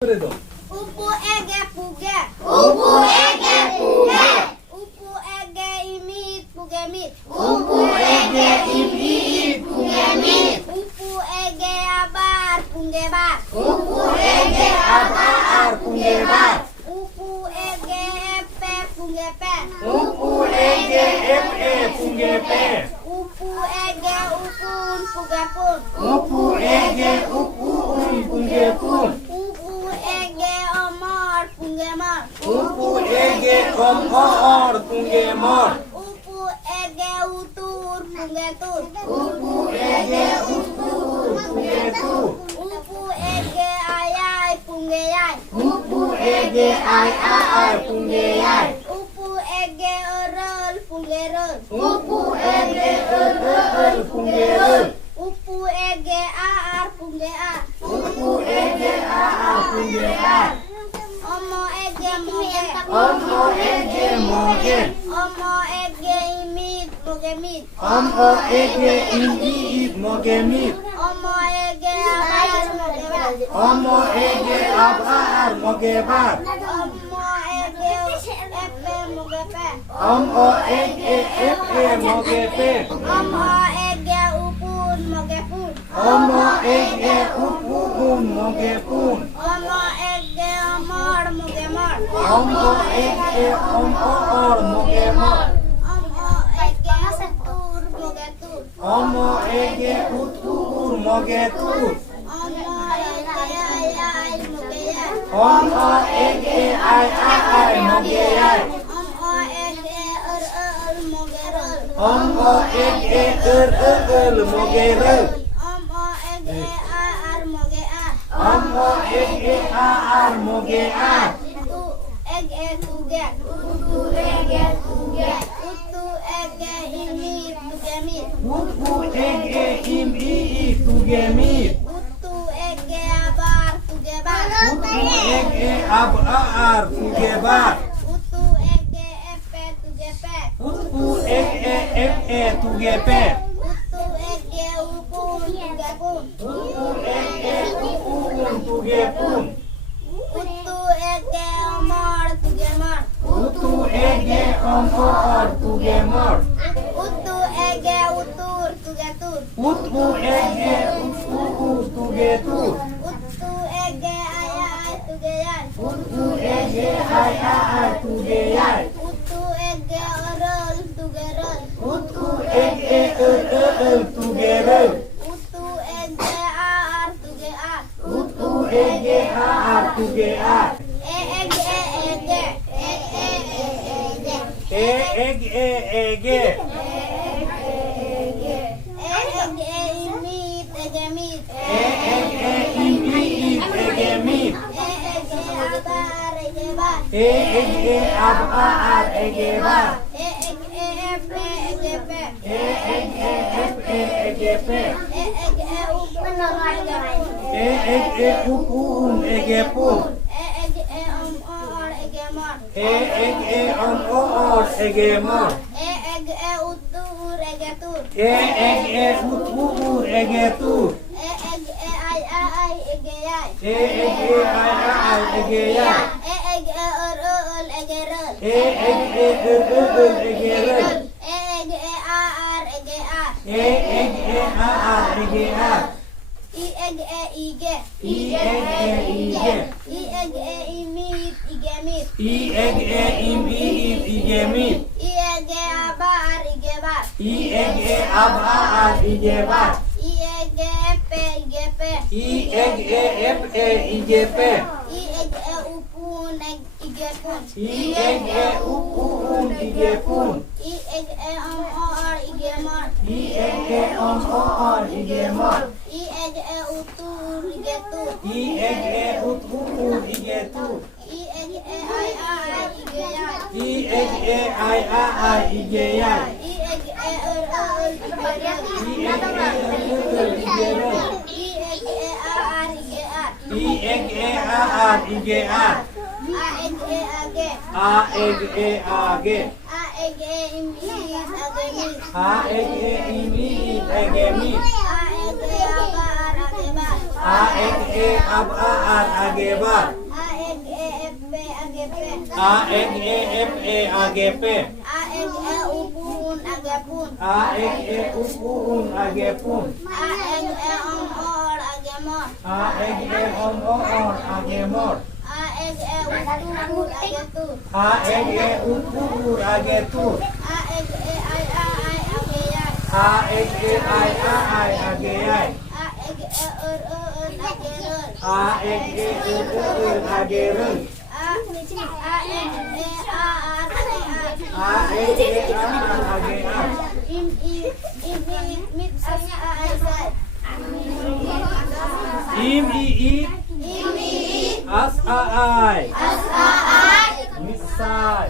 그래도 Upuege puge. Upuege puge. Upuege imit puge mit. Upuege imit puge mit. Upuege abar puge bar. Upuege abar puge bar. Upuege epe puge pe. Upuege epe puge pe. Upuege ukun puge pun. Upuege ukun puge pun. Upuege omor puge mor. Upuege omor puge mor. Upuege utur puge tur. Upuege utur puge tur. Upuege ayai puge yai. Upuege ai puge ai. Upuege erel puge rel. Upuege puge rel. Upuege aar puge ar. Upuege puge ai. Omo ege moge. Omo ege moge. Omo ege imit moge mit. Omo ege imit moge mit. Omo ege abar moge bar. Omo ege abar moge bar. Omo ege epe moge pe. Omo ege epe moge pe. Omo ege upun moge pun. Omo ege upun moge pun. Omo ege omor moge mor. Omo ege omor moge mor. Omo ege utur moge tur. Omo ege utur moge tur. Omo ege ayai moge yai. Omo ege ai moge ai. Omo ege moge rel. Omo ege moge rel. Omo ege aar moge ar. Omo ege moge ar. Tu ege tuge. Utu ege tuge. Utu ege imit tuge mit. Utu ege imi tuge mit. Utu ege abar tuge bar. Utu ege abar tuge bar. Utu ege epe tuge pe. Utu ege tuge pe. Utu ege upun tuge pun. Utu ege upun tuge pun. Utu ege omor tuge mor. Utu ege omor tuge mor. Utu ege utur tuge tur. Utu ege utur tuge tur. Utu ege ayai tuge yai. Utu ege ai tuge ai. Utu ege erel tuge rel. Utu ege tuge rel. Utu ege aar tuge ar. Utu ege tuge ar. Ege ege. Ege ege. Ege imit ege mit. Ege imit ege mit. Ege abar ege bar. Ege abar ege bar. Ege epe ege pe. Ege ege pe. Ege upun ege pun. Ege upun ege pun. Ege omor ege mor. Ege omor ege mor. Ege utur ege tur. Ege utur ege tur. Ege ai ege yai. Ege ai ege ai. Ege erel ege rel. Ege ege rel. Ege aar ege ar. Ege ege ar. Ege ige. Ege ige. Ege imit ige mit. Ege imit ige mit. Ege abar ige bar. Ege abar ige bar. Ege epe ige pe. Ege ige pe. Ege upun ige pun. Ege upun ige pun. Ege omor ige mor. Ege omor ige mor. Ege utur ige tur. Ege utur ige tur. Ege ai ige yai. Ege ai ige ai. Ege erel ige rel. Ege rel. Ege aar ige ar. Ege ige ar. Ege age. Ege age. Ege imit age mit. Ege imit ege mit. Ege abar age bar. A X E ab a ar agebar. A X E F P A G P. A X E F E A G P. A X E U P U N A G Pun. A X E U U Un agepun. A X E Om O R A G Mor. A X E om o on agemor. A X E U Tu U A G Tu. A X E U U ur agetur. A X E I A A G Yai. A X E I A I ageyai. A X E R A G R. A X E ur agerun. A X E A R A A X E A ar agean. Im mit asnya A I Z. Im I as a I. Misai.